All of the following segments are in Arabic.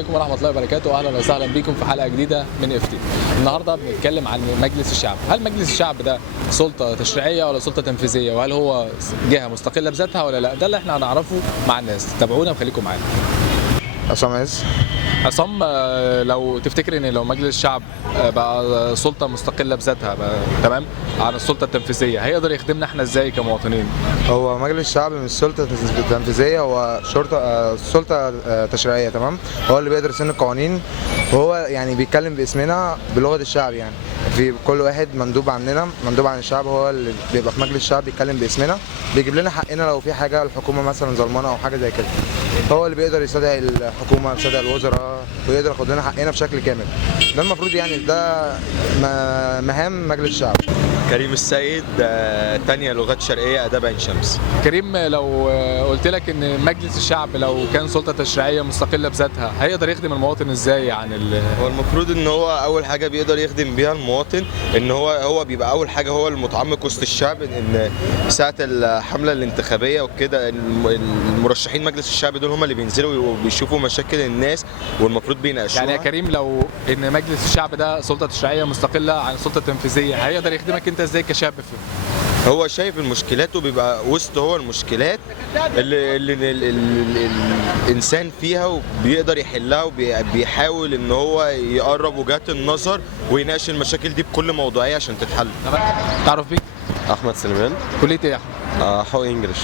عليكم ورحمة الله وبركاته، أهلا وسهلا بكم في حلقة جديدة من افتي. النهارده بنتكلم عن مجلس الشعب، هل مجلس الشعب ده سلطة تشريعية ولا سلطة تنفيذية؟ وهل هو جهة مستقلة بذاتها ولا لا؟ ده اللي احنا هنعرفه مع الناس، تابعونا وخليكم معانا. عصام عز. عصام، لو تفتكر ان لو مجلس الشعب بقى سلطة مستقلة بذاتها بقى تمام عن السلطة التنفيذية، هيقدر يخدمنا احنا ازاي كمواطنين؟ هو مجلس الشعب مش سلطة تنفيذية، هو سلطة تشريعية. تمام، هو اللي بيقدر يسن القوانين، وهو يعني بيتكلم باسمنا بلغة الشعب. يعني في كل واحد مندوب عننا، مندوب عن الشعب، هو اللي بيبقى في مجلس الشعب بيتكلم باسمنا، بيجيب لنا حقنا لو في حاجة الحكومة مثلا ظلمانة او حاجة زي كده. هو اللي بيقدر يستدعي الحكومة، يستدعي الوزراء، ويقدر ياخد لنا حقنا بشكل كامل. ده المفروض، يعني ده مهام مجلس الشعب. كريم السيد، تانية لغات شرقية، آداب عين شمس. كريم، لو قلت لك ان مجلس الشعب لو كان سلطة تشريعية مستقلة بذاتها هيقدر يخدم المواطن ازاي عن هو المفروض ان هو اول حاجة بيقدر يخدم بيها المواطن ان هو بيبقى اول حاجة هو المتعمق وسط الشعب، ان ساعة الحملة الانتخابية وكده المرشحين مجلس الشعب دول هم اللي بينزلوا وبيشوفوا مشاكل الناس والمفروض بيناقشوها. يعني يا كريم، لو ان مجلس الشعب ده سلطة تشريعية مستقلة عن السلطة التنفيذية هيقدر يخدمك انت ازاي كشاب فيه؟ هو شايف المشكلات وبيبقى وسط هو المشكلات اللي الانسان فيها وبيقدر يحلها، وبيحاول ان هو يقرب وجهات النظر ويناقش المشاكل دي بكل موضوعيه عشان تتحل. تعرف بيك؟ احمد سليمان. كلية ايه يا احمد؟ حقوق انجلش.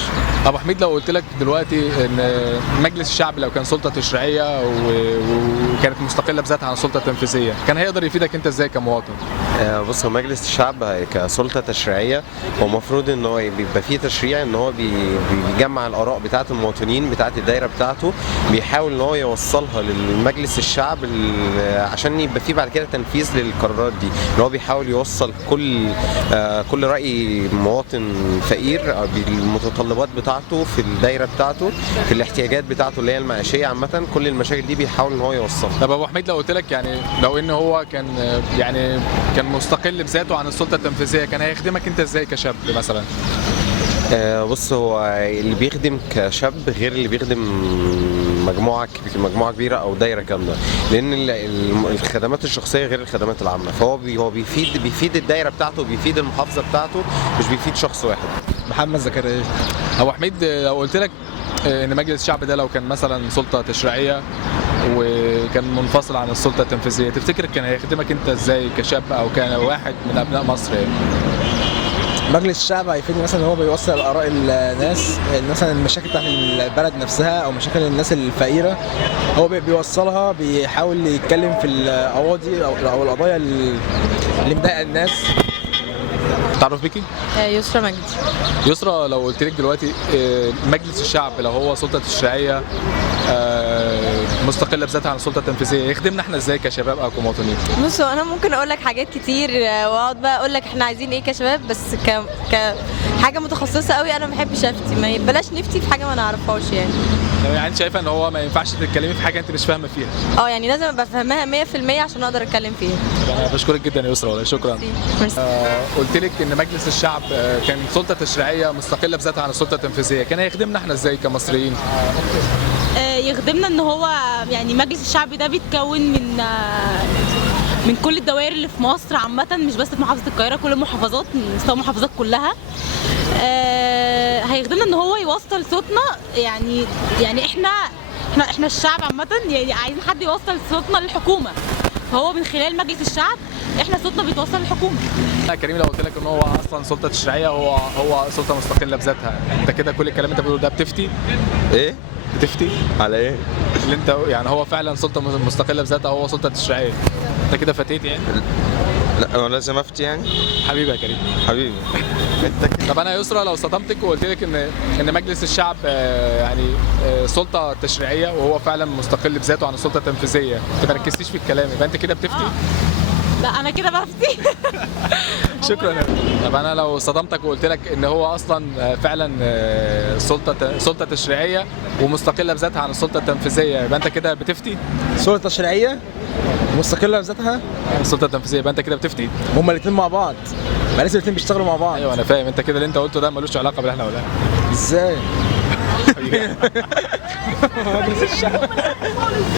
ابو حميد، لو قلت لك دلوقتي ان مجلس الشعب لو كان سلطه تشريعيه وكانت مستقله بذاتها عن السلطه التنفيذيه، كان هيقدر يفيدك انت ازاي كمواطن؟ بص، هو مجلس الشعب كسلطه تشريعيه هو المفروض ان هو بيبقى فيه تشريع، ان هو بيجمع الاراء بتاعه المواطنين بتاعه الدايره بتاعته، بيحاول ان هو يوصلها للمجلس الشعب عشان يبقى فيه بعد كده تنفيذ للقرارات دي. ان هو بيحاول يوصل كل راي مواطن فقير بالمتطلبات بتاعته في الدايره بتاعته، في الاحتياجات بتاعته اللي هي المعيشيه عامه، كل المشاكل دي بيحاول ان هو يوصلها. طب ابو حميد، لو قلت لك يعني لو ان هو كان مستقل بذاته عن السلطه التنفيذيه، كان هيخدمك انت ازاي كشاب مثلا؟ بص، هو اللي بيخدم كشاب غير اللي بيخدم مجموعه كبيره او دايره كامله، لان الخدمات الشخصيه غير الخدمات العامه، فهو بيفيد الدايره بتاعته، بيفيد المحافظه بتاعته، مش بيفيد شخص واحد. محمد زكريا. ابو حميد، لو قلت لك ان مجلس الشعب ده لو كان مثلا سلطه تشريعيه وكان منفصل عن السلطه التنفيذيه، تفتكر كان هيخدمك انت ازاي كشاب او كواحد من ابناء مصر يعني؟ مجلس الشعب هيفيدني مثلا ان هو بيوصل اراء الناس، مثلا المشاكل بتاعت البلد نفسها او مشاكل الناس الفقيره هو بيوصلها، بيحاول يتكلم في القواضي او القضايا اللي مضايقه الناس. تعرف بيكي؟ يسرا مجدي. يسرا، لو قلت لك دلوقتي مجلس الشعب لو هو سلطه تشريعيه مستقله بذاتها عن السلطه التنفيذيه، يخدمنا احنا ازاي كشباب او كمواطنين؟ بصوا، انا ممكن اقول لك حاجات كتير واقعد بقى اقول لك احنا عايزين ايه كشباب، بس حاجه متخصصه قوي انا ما بحبش افتي، ما بلاش نفتي في حاجه ما نعرفهاش يعني. يعني انت شايفه ان هو ما ينفعش تتكلمي في حاجه انت مش فاهمه فيها؟ يعني لازم ابقى فاهماها 100% عشان اقدر اتكلم فيها. انا بشكرك جدا يا يسرا، شكرا. قلت لك ان مجلس الشعب كان سلطه تشريعيه مستقله بذاتها عن السلطه التنفيذيه، كان هيخدمنا احنا ازاي كمصريين؟ يخدمنا ان هو يعني مجلس الشعب ده بيتكون من كل الدوائر اللي في مصر عامة، مش بس في محافظة القاهرة، كل المحافظات، مستوى المحافظات كلها. هيخدمنا ان هو يوصل صوتنا، يعني احنا الشعب عامة، يعني عايزين حد يوصل صوتنا للحكومة، فهو من خلال مجلس الشعب احنا صوتنا بيتوصل للحكومه. كريم، لو قلت لك ان هو اصلا سلطه تشريعيه، هو سلطه مستقله بذاتها، انت كده كل الكلام اللي انت بتقوله ده بتفتي؟ ايه؟ بتفتي؟ على ايه؟ اللي انت يعني هو فعلا سلطه مستقله بذاتها، هو سلطه تشريعيه، انت كده فتيت يعني؟ لا، انا لازم افتي يعني؟ حبيبي يا كريم. حبيبي. طب انا يا يسرا، لو صدمتك وقلت لك ان مجلس الشعب يعني سلطه تشريعيه وهو فعلا مستقل بذاته عن السلطه التنفيذيه، انت ما ركزتيش في الكلام، يبقى انت كده بتفتي؟ لا، انا كده بفتي. شكرا. طب انا لو صدمتك وقلت لك ان هو اصلا فعلا سلطه تشريعيه ومستقله بذاتها عن السلطه التنفيذيه، يبقى انت كده بتفتي؟ سلطه تشريعيه مستقله بذاتها السلطه التنفيذيه، يبقى انت كده بتفتي؟ هما الاثنين مع بعض، ما لازم الاثنين بيشتغلوا مع بعض. ايوه انا فاهم، انت كده اللي انت قلته ده ملوش علاقه باللي احنا قلناه. ازاي؟ مجلس الشعب